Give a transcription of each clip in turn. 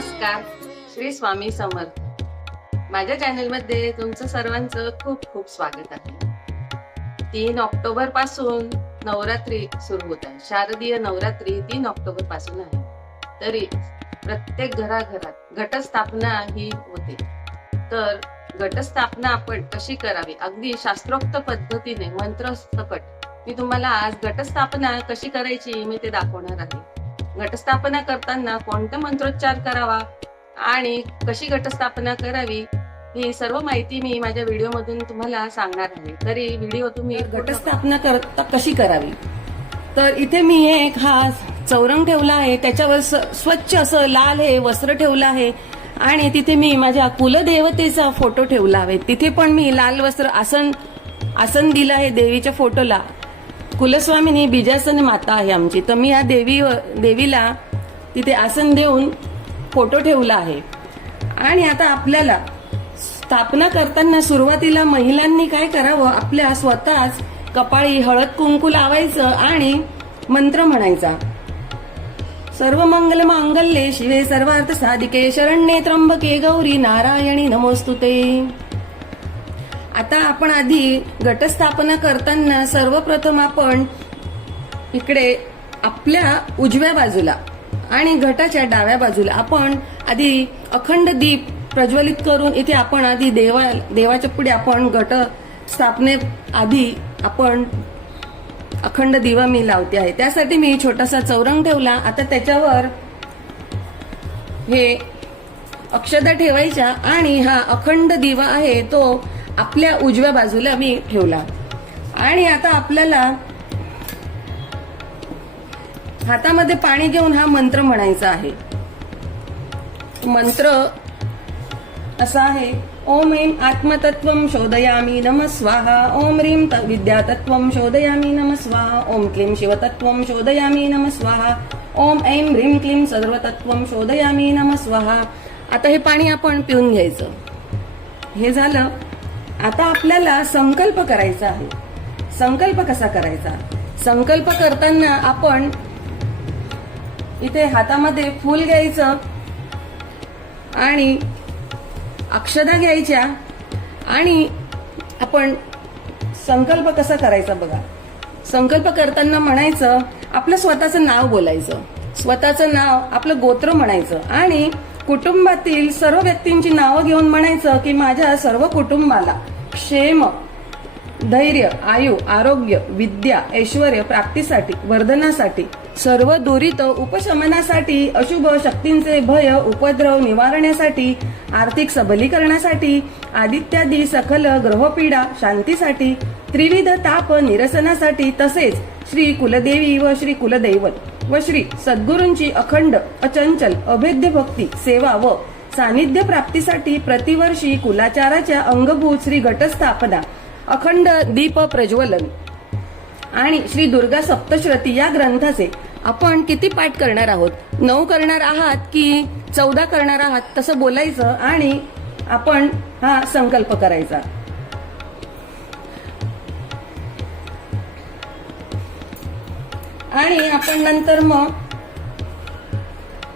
नमस्कार. श्री स्वामी समर्थ. माझ्या चॅनलमध्ये तुमचं सर्वांचं खूप खूप स्वागत आहे. तीन ऑक्टोबरपासून नवरात्री सुरू होत आहे. शारदीय नवरात्री तीन ऑक्टोबरपासून आहे. तरी प्रत्येक घराघरात घटस्थापना ही होते. तर घटस्थापना आपण कशी करावी? अगदी शास्त्रोक्त पद्धतीने मंत्र सकट मी तुम्हाला आज घटस्थापना कशी करायची मी ते दाखवणार आहे. घटस्थापना करताना कोणता मंत्रोच्चार करावा आणि कशी घटस्थापना करावी ही सर्व माहिती मी माझ्या व्हिडिओ मधून तुम्हाला सांगणार आहे. तरी व्हिडिओ तुम्ही घटस्थापना करता कशी करावी? तर इथे मी एक हा चौरंग ठेवला आहे त्याच्यावर स्वच्छ असं लाल हे वस्त्र ठेवलं आहे आणि तिथे मी माझ्या कुलदेवतेचा फोटो ठेवला आहे. तिथे पण मी लाल वस्त्र आसन आसन दिलं आहे देवीच्या फोटोला. कुलस्वामिनी बीजासन माता आहे आमची. तर मी या देवी देवीला तिथे आसन देऊन फोटो ठेवला आहे. आणि आता आपल्याला स्थापना करताना सुरुवातीला महिलांनी काय करावं? आपल्या स्वतःच कपाळी हळद कुंकू लावायचं आणि मंत्र म्हणायचा. सर्व मंगल मांगल्ये शिवे सर्वार्थ साधिके शरण्ये त्र्यंबके गौरी नारायणी नमोस्तुते. आता आपण आधी गटस्थापना करताना सर्वप्रथम आपण इकडे आपल्या उजव्या बाजूला आणि घटाच्या डाव्या बाजूला आपण आधी अखंड दीप प्रज्वलित करून इथे आपण आधी देवा देवाच्या पुढे आपण घट स्थापने आधी आपण अखंड दिवा मी लावते आहे. त्यासाठी मी छोटासा चौरंग ठेवला. आता त्याच्यावर हे अक्षदा ठेवायच्या आणि हा अखंड दिवा आहे तो आपल्या उजव्या बाजूला मी ठेवला. आणि आता आपल्याला हातामध्ये पाणी घेऊन हा मंत्र म्हणायचा आहे. मंत्र असा आहे ओम ऐं आत्मतत्व शोधयामी नम स्वाहा. ओम रीम त- शोधयामी नम स्वाहा. ओम क्लीं शिवतत्व शोधयामी नम स्वाहा. ओम ऐं ह्रीं क्लीं सर्वतत्व शोधयामी नम स्वाहा. आता हे पाणी आपण पिऊन घ्यायचं. हे झालं. आता आपल्याला संकल्प करायचा आहे. संकल्प कसा करायचा? संकल्प करताना आपण इथे हातामध्ये फूल घ्यायचं आणि अक्षदा घ्यायच्या आणि आपण संकल्प कसा करायचा बघा. संकल्प करताना म्हणायचं आपलं स्वतःचं नाव बोलायचं. स्वतःचं नाव आपलं गोत्र म्हणायचं आणि कुटुंबातील सर्व व्यक्तींची नावं घेऊन म्हणायचं की माझ्या सर्व कुटुंबाला. क्षेम धैर्य आयु आरोग्य विद्या ऐश्वर प्राप्तीसाठी वर्धनासाठी सर्व दुरित उपशमनासाठी अशुभ शक्तींचे भय उपद्रव निवारण्यासाठी आर्थिक सबलीकरणासाठी आदित्यादी सखल ग्रहपीडा शांतीसाठी त्रिविध ताप निरसनासाठी तसेच श्री कुलदेवी व श्री कुलदैवत व श्री सद्गुरूंची अखंड अचंचल अभेद्य भक्ती सेवा व सानिध्य प्राप्तीसाठी प्रतिवर्षी कुलाचाराच्या अंगभूत श्री घटस्थापना अखंड दीप प्रज्वलन. आणि श्री दुर्गा सप्तश्रती या ग्रंथाचे आपण किती पाठ करणार आहोत? नऊ करणार आहात की चौदा करणार आहात? तसं बोलायचं आणि आपण हा संकल्प करायचा. आणि आपण नंतर मग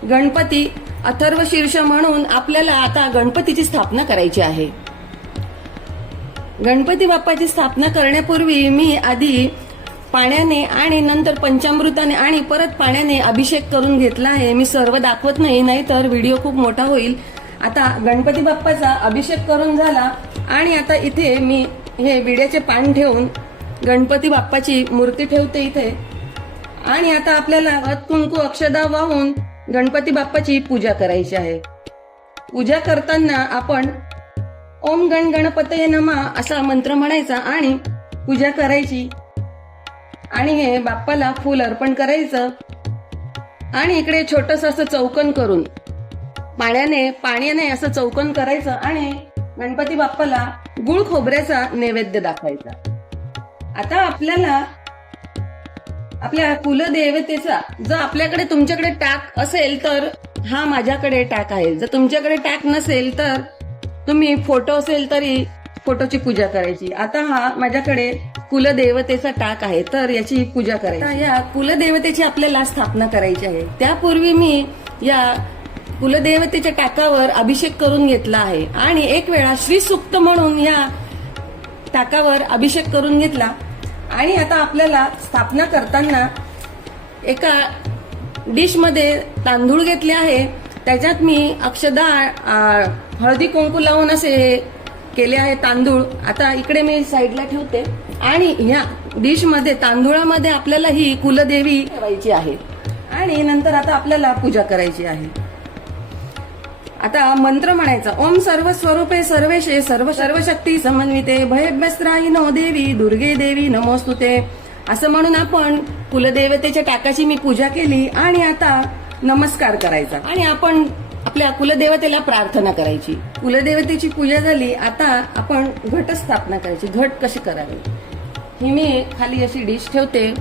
गणपती अथर्व शीर्ष म्हणून आपल्याला आता गणपतीची स्थापना करायची आहे. गणपती बाप्पाची स्थापना करण्यापूर्वी मी आधी पाण्याने आणि नंतर पंचामृताने आणि परत पाण्याने अभिषेक करून घेतला आहे. मी सर्व दाखवत नाही नाहीतर व्हिडिओ खूप मोठा होईल. आता गणपती बाप्पाचा अभिषेक करून झाला आणि आता इथे मी हे विड्याचे पान ठेवून गणपती बाप्पाची मूर्ती ठेवते इथे. आणि आता आपल्याला हळद कुंकू अक्षदा वाहून गणपती बाप्पाची पूजा करायची आहे. पूजा करताना आपण ओम गण गणपतये नमा असा मंत्र म्हणायचा आणि पूजा करायची. आणि हे बाप्पाला फूल अर्पण करायचं. आणि इकडे छोटस असं चौकन करून पाण्याने पाण्याने असं चौकन करायचं आणि गणपती बाप्पाला गुळ खोबऱ्याचा नैवेद्य दाखवायचा. आता आपल्याला आपल्या कुलदेवतेचा जर आपल्याकडे तुमच्याकडे टाक असेल तर हा माझ्याकडे टाक आहे. जर तुमच्याकडे टाक नसेल तर तुम्ही फोटो असेल तरी फोटोची पूजा करायची. आता हा माझ्याकडे कुलदेवतेचा टाक आहे तर याची पूजा करायची. या कुलदेवतेची आपल्याला स्थापना करायची आहे. त्यापूर्वी मी या कुलदेवतेच्या टाकावर अभिषेक करून घेतला आहे. आणि एक वेळा श्री सुक्त म्हणून या टाकावर अभिषेक करून घेतला. आणि आता आपल्याला स्थापना करताना एका डिशमध्ये तांदूळ घेतले आहे. त्याच्यात मी अक्षदा हळदी कुंकू लावून असे केले आहे तांदूळ. आता इकडे मी साईडला ठेवते. आणि ह्या डिशमध्ये तांदुळामध्ये तांदूळामध्ये आपल्याला ही कुलदेवी ठेवायची आहे. आणि नंतर आता आपल्याला पूजा करायची आहे. आता मंत्र म्हणायचा. ओम सर्व स्वरूपे सर्वेशे सर्व सर्वशक्ती समन्विते. भयभ्यस्त्राई नो देवी दुर्गे देवी नमोस्तुते. असं म्हणून आपण कुलदेवतेच्या टाकाची मी पूजा केली आणि आता नमस्कार करायचा. आणि आपण आपल्या कुलदेवतेला प्रार्थना करायची. कुलदेवतेची पूजा झाली आता आपण घट स्थापना करायची. घट कशी करावी? ही मी खाली अशी डिश ठेवते.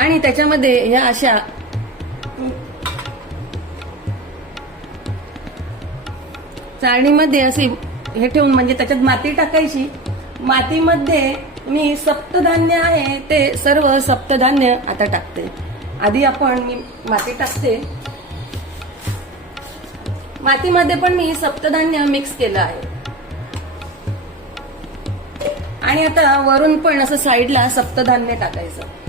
आणि त्याच्यामध्ये ह्या अशा चाळणीमध्ये असे हे ठेवून म्हणजे त्याच्यात माती टाकायची. मातीमध्ये मी सप्तधान्य आहे ते सर्व सप्तधान्य आता टाकते. आधी आपण मी माती टाकते. मातीमध्ये पण मी सप्तधान्य मिक्स केलं आहे. आणि आता वरून पण असं साईडला सप्तधान्य टाकायचं.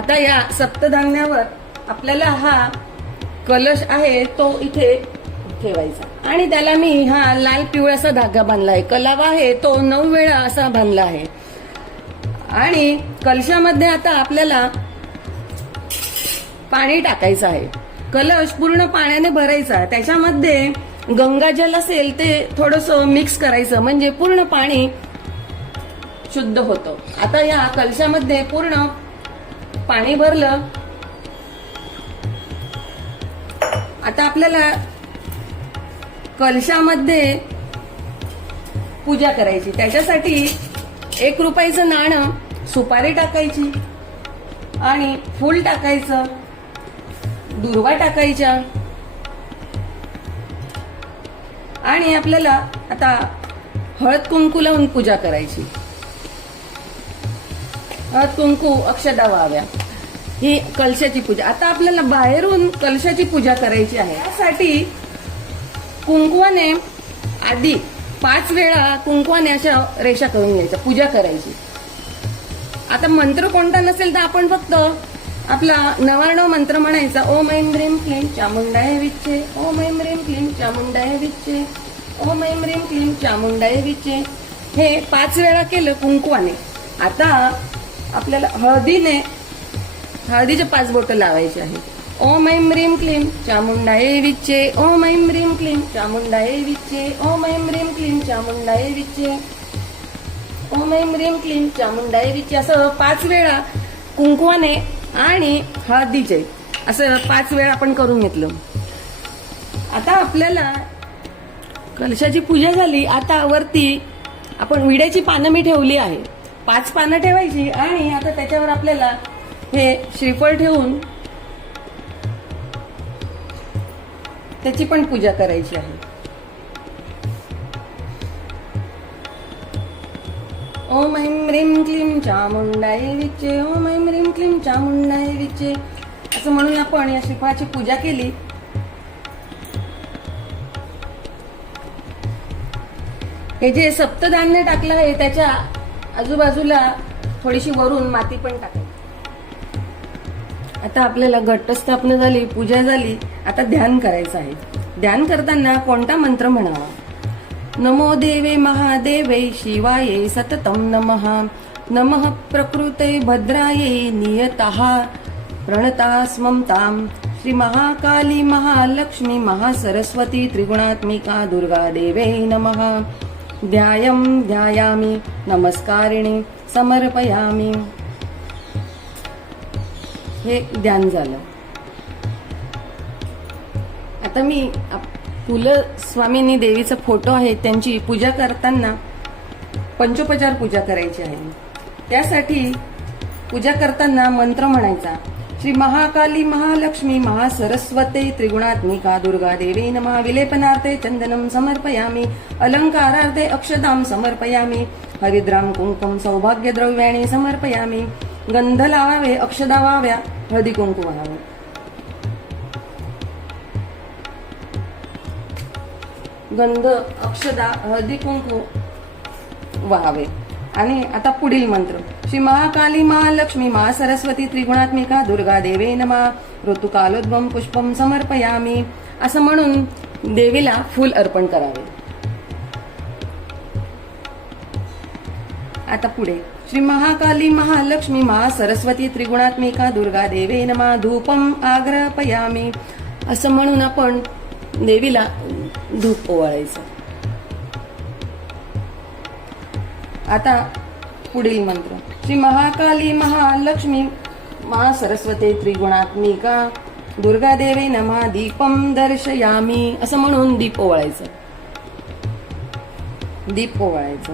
आता या सप्तधान्यावर आपल्याला हा कलश आहे तो इथे ठेवायचा. आणि त्याला मी हा लाल पिवळासा धागा बांधला आहे. कलावा आहे तो नऊ वेळा असा बांधला आहे. आणि कलशामध्ये आता आपल्याला पाणी टाकायचं आहे. कलश पूर्ण पाण्याने भरायचा त्याच्यामध्ये गंगाजल असेल ते थोडस मिक्स करायचं. म्हणजे पूर्ण पाणी शुद्ध होतं. आता या कलशामध्ये पूर्ण पाणी भरलं. आता आपल्याला कलशामध्ये पूजा करायची. त्याच्यासाठी एक रुपयाचं नाणं सुपारी टाकायची आणि फूल टाकायचं दुर्वा टाकायच्या. आणि आपल्याला आता हळद कुंकू लावून पूजा करायची. कुंकू अक्षदा व्हाव्या. ही कलशाची पूजा. आता आपल्याला बाहेरून कलशाची पूजा करायची आहे. यासाठी कुंकवाने आधी पाच वेळा कुंकवाने अशा रेषा करून घ्यायच्या पूजा करायची. आता मंत्र कोणता नसेल तर आपण फक्त आपला नवार्णव मंत्र म्हणायचा ओम ऐम ह्रीम क्लीम चामुंडाय विच्चे ओम ऐम ह्रीम क्लीम चामुंडाय विच्चे ओम ऐम ह्रीम क्लीम चामुंडाय विच्चे हे पाच वेळा केलं कुंकवाने. आता आपल्याला हळदीने हळदीचे पाच बोटं लावायचे आहेत. ओम ऐम रीम क्लीम चामुंडाय विच्चे. ओम ऐम रीम क्लीम चामुंडाय विच्चे. ओम ऐम रीम क्लीम चामुंडाय विच्चे. ओम ऐम रीम क्लीम चामुंडाय विच्चे. असं पाच वेळा कुंकवाने आणि हळदीचे असं पाच वेळा आपण करून घेतलं. आता आपल्याला कलशाची पूजा झाली. आता वरती आपण विड्याची पानं मी ठेवली आहे. पाच पानं ठेवायची आणि आता त्याच्यावर आपल्याला हे श्रीफळ ठेवून त्याची पण पूजा करायची आहे. ओम ऐम ह्रीम क्लीम चामुंडाय विचे ओम ऐम ह्रीम क्लीम चामुंडाय विचे. असं म्हणून आपण या श्रीफळाची पूजा केली. हे जे सप्तधान्य टाकलं आहे त्याच्या आजूबाजूला थोडीशी वरून माती पण टाकायची आता आपल्याला घटस्थापना झाली पूजा झाली आता ध्यान करायचं आहे. ध्यान करताना कोणता मंत्र म्हणावा? नमो देवे महादेवे शिवाये सततम नमः. नमः प्रकृते भद्राये नियतः. प्रणतास्मं तां श्री महाकाली महालक्ष्मी महासरस्वती त्रिगुणात्मिका दुर्गा देवे नमः. ध्यायं ध्यायामी नमस्कारिणी समर्पयामी. हे ध्यान झालं. आता मी आप- कुलस्वामिनी देवीचा फोटो आहे त्यांची पूजा करताना पंचोपचार पूजा करायची आहे. त्यासाठी पूजा करताना मंत्र म्हणायचा. श्री महाकाली महालक्ष्मी महासरस्वते त्रिगुणात्मिका दुर्गा देवी नमः. विलेपनार्थे चंदनं समर्पयामि. अलङ्कारार्थे अक्षदां समर्पयामि. हरिद्रां कुङ्कुम सौभाग्यद्रव्याणि समर्पयामि. गंध लावावे अक्षदा वाव्या हळदी कुंकू व्हावे गंध अक्षदा हळदी कुंकू व्हावे आणि आता पुढील मंत्र. श्री महाकाली महालक्ष्मी मा सरस्वती त्रिगुणात्मिका दुर्गा देवे नमा ऋतुकालोद्भम पुष्पम समर्पयामी. असं म्हणून देवीला फूल अर्पण करावे. आता पुढे. श्री महाकाली महालक्ष्मी मा सरस्वती त्रिगुणात्मिका दुर्गा देवे नमा धूपम आग्रपयामी असं म्हणून आपण देवीला धूप ओवाळायचं. आता पुढील मंत्र. श्री महाकाली महालक्ष्मी महासरस्वते त्रिगुणात्मिका दुर्गा देवे नमा दीपम दर्शयामी. असं म्हणून दीप ओवाळायचं. दीप ओवाळायचं.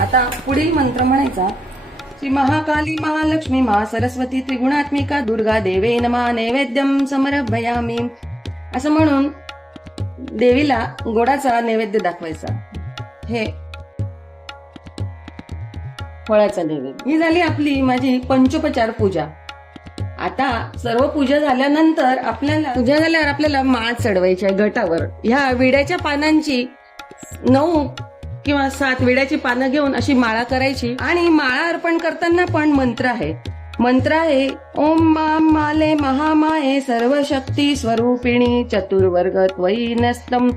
आता पुढील मंत्र म्हणायचा. श्री महाकाली महालक्ष्मी महासरस्वती त्रिगुणात्मिका दुर्गा देवे नमा नैवेद्यम समर्पयामी. असं म्हणून देवीला गोडाचा नैवेद्य दाखवायचा. हे. फळाचा नैवेद्य. ही झाली आपली माझी पंचोपचार पूजा. आता सर्व पूजा झाल्यानंतर आपल्याला पूजा झाल्यावर आपल्याला माळ चढवायची आहे गटावर. ह्या विड्याच्या पानांची नऊ किंवा सात विड्याची पानं घेऊन अशी माळा करायची. आणि माळा अर्पण करताना पण मंत्र आहे. मंत्र आहे ओम माम माले महामाये सर्व शक्ती स्वरूपिणी चतुर्वर्ग त्वयी नस्तम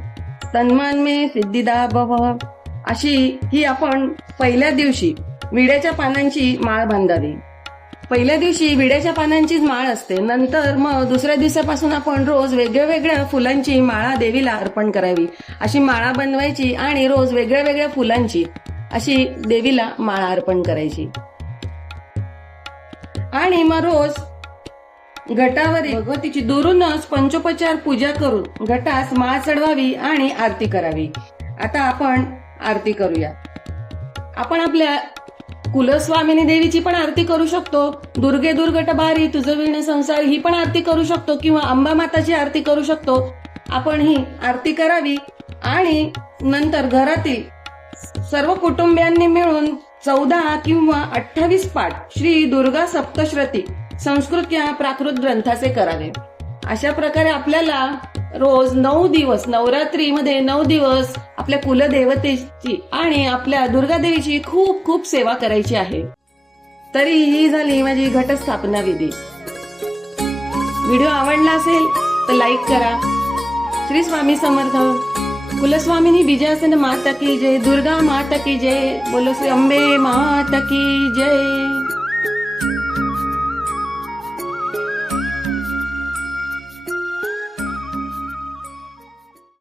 तन्मान मे सिद्धिदा भव. अशी ही आपण पहिल्या दिवशी विड्याच्या पानांची माळ बांधावी. पहिल्या दिवशी विड्याच्या पानांचीच माळ असते. नंतर मग दुसऱ्या दिवसापासून आपण रोज वेगळ्या वेगळ्या फुलांची माळा देवीला अर्पण करावी. अशी माळा बनवायची आणि रोज वेगळ्या वेगळ्या फुलांची अशी देवीला माळा अर्पण करायची. आणि मग रोज घटावर भगवतीची दुरूनच पंचोपचार पूजा करून घटास माळ चढवावी आणि आरती करावी. आता आपण आरती करूया. आपण आपल्या कुलस्वामिनी देवीची पण आरती करू शकतो. दुर्गे दुर्गट बारी तुझं विण संसार ही पण आरती करू शकतो किंवा अंबा माताची आरती करू शकतो. आपण ही आरती करावी आणि नंतर घरातील सर्व कुटुंबियांनी मिळून चौदा किंवा अठ्ठावीस पाठ श्री दुर्गा सप्तश्रती संस्कृत किंवा प्राकृत ग्रंथाचे करावे. अशा प्रकारे आपल्याला रोज नऊ दिवस नवरात्रीमध्ये नऊ दिवस आपल्या कुलदेवतेची आणि आपल्या दुर्गादेवीची खूप खूप सेवा करायची आहे. तरी ही झाली माझी घटस्थापना विधी. व्हिडिओ आवडला असेल तर लाईक करा. श्री स्वामी समर्थ. कुलस्वामिनी बीजासन माता की जय दुर्गा माता की जय बोलो श्री अंबे माता की जय